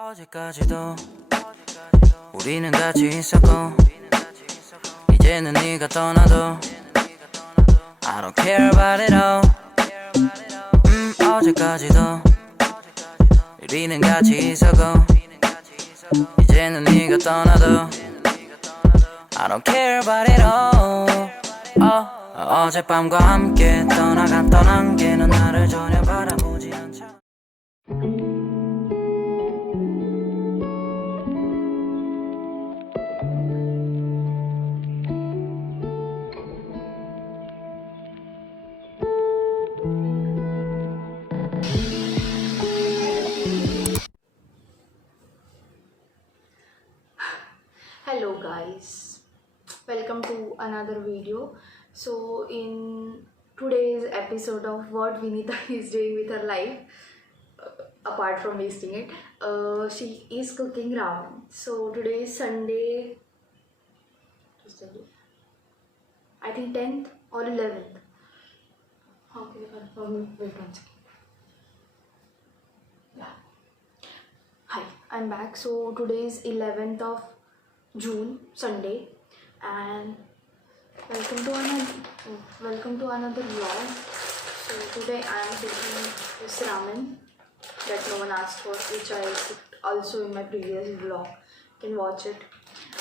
어제까지도 우리는 같이 있었고 이제는 네가 떠나도 I don't care about it all. 어제까지도 우리는 같이 있었고 이제는 네가 떠나도 I don't care about it all. 어젯밤과 함께 떠나간 떠난게는 나를 전혀 바라보지 않잖아. Hello guys, welcome to another video. So in today's episode of what Vinita is doing with her life, apart from wasting it, she is cooking ramen. So today is Sunday, I think 10th or 11th. Okay, wait 1 second. Yeah. Hi, I'm back. So today is 11th of June, Sunday, and welcome to another vlog. So today I am cooking this ramen that no one asked for, which I cooked also in my previous vlog. You can watch it.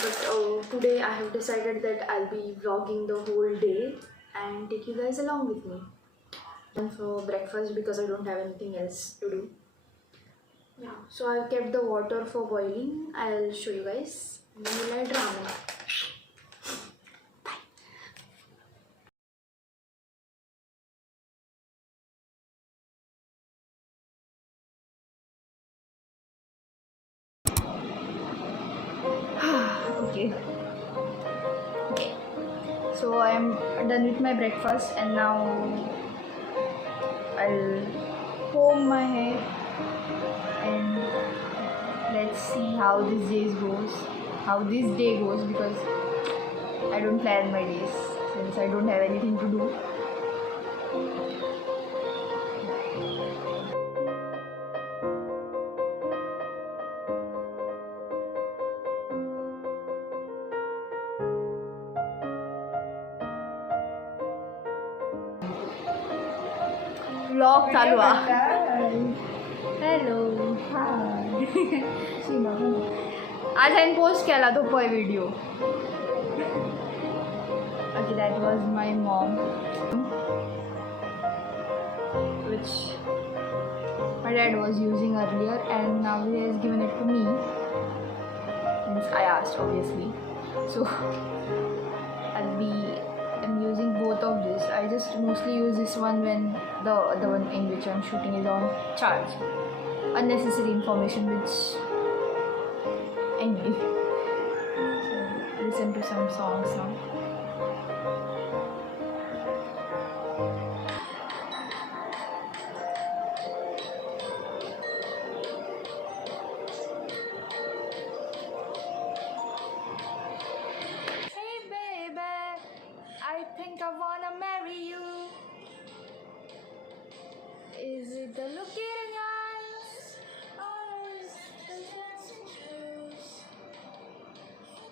But today I have decided that I'll be vlogging the whole day and take you guys along with me. And for breakfast because I don't have anything else to do. Yeah, so I've kept the water for boiling. I'll show you guys. Then we'll add ramen. Bye. Okay. So I am done with my breakfast and now I'll comb my hair and let's see how this day goes because I don't plan my days since I don't have anything to do. Vlog चालू hello आज हांवें post केला तो पळय video. Okay, that was my mom, which my dad was using earlier and now he has given it to me since I asked, obviously. So I'm using both of this. I just mostly use this one when the other one in which I'm shooting is on charge. Unnecessary information which I need. So listen to some songs now. Hey baby, I think I wanna marry you. Is it the look in your eyes? Or is the dress you choose?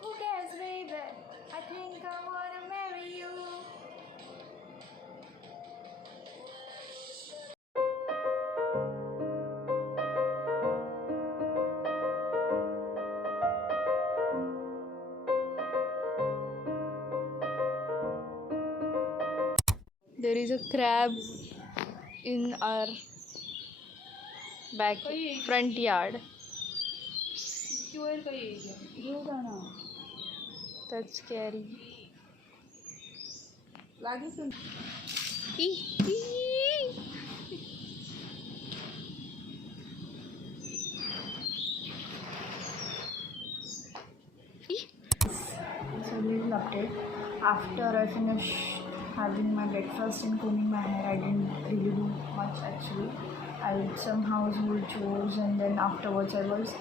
Who cares, baby? I think I wanna marry you. There is a crab in our front yard. That's scary. So little update. After I finished having my breakfast and combing my hair, I didn't really do much actually. I did some household chores and then afterwards I was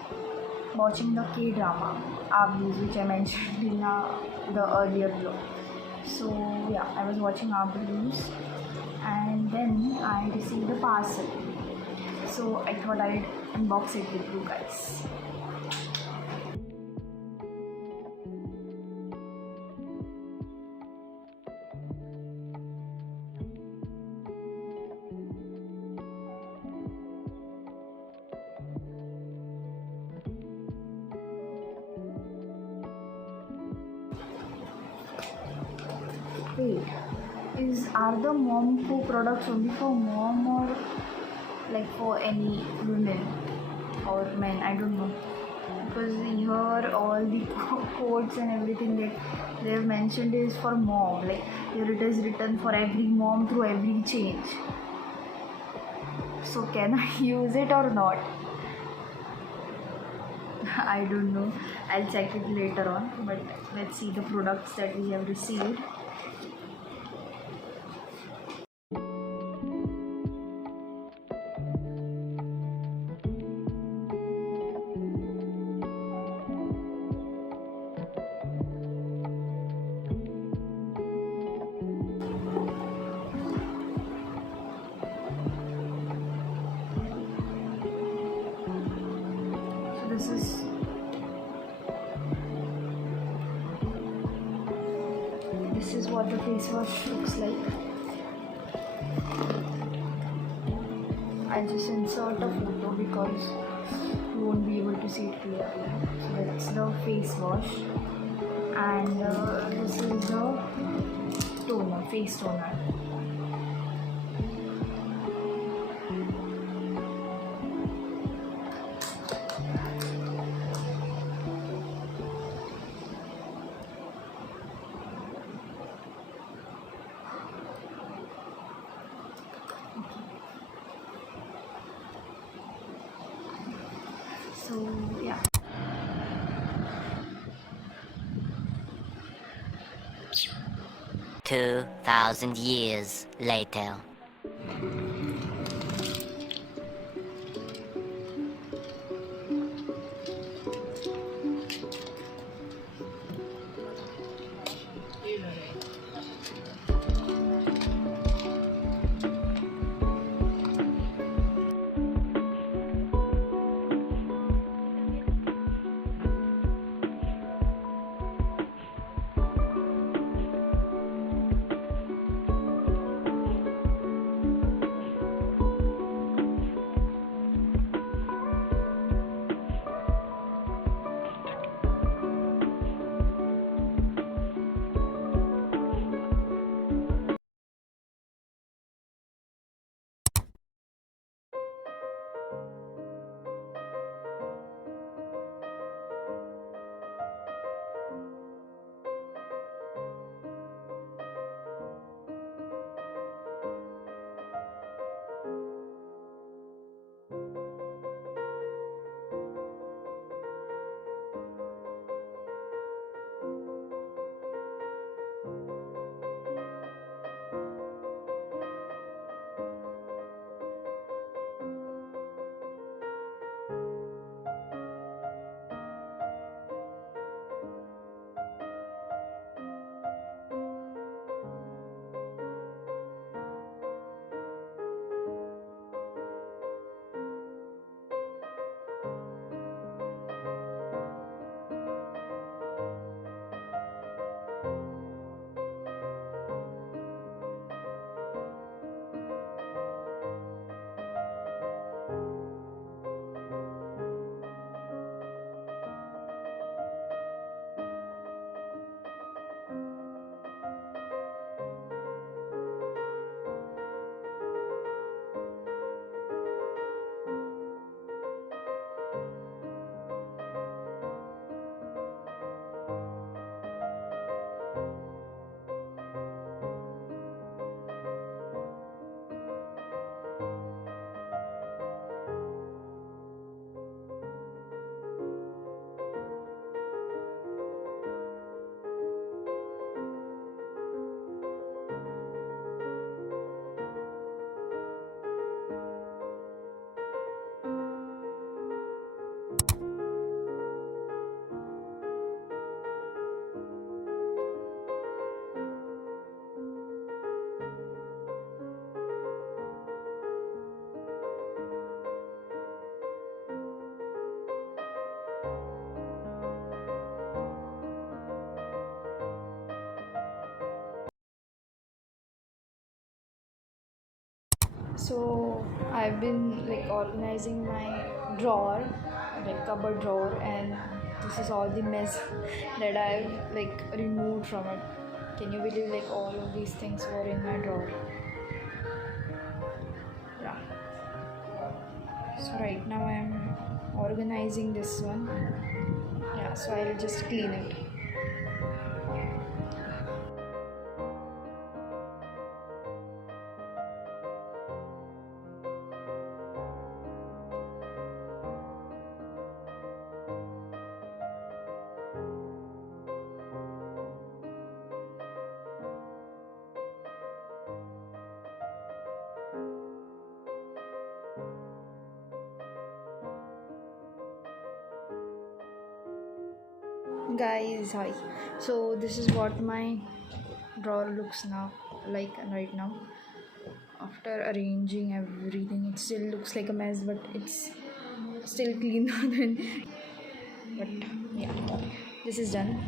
watching the K-drama Avlis, which I mentioned in the earlier vlog. So yeah, I was watching Avlis and then I received a parcel. So I thought I'd unbox it with you guys. Wait, are the mom products only for mom or like for any women or men? I don't know, because here all the codes and everything that they have mentioned is for mom. Like here it is written for every mom through every change. So can I use it or not? I don't know. I'll check it later on. But let's see the products that we have received. This is what the face wash looks like. I'll just insert a photo because you won't be able to see it clearly. So that's the face wash, and this is the toner, face toner. So yeah. 2,000 years later. So I've been like organizing my drawer, like cupboard drawer, and this is all the mess that I've like removed from it. Can you believe like all of these things were in my drawer? Yeah. So right now I'm organizing this one. Yeah, so I'll just clean it. Guys, hi. So this is what my drawer looks now like right now. After arranging everything, it still looks like a mess, but it's still cleaner than. But yeah, this is done.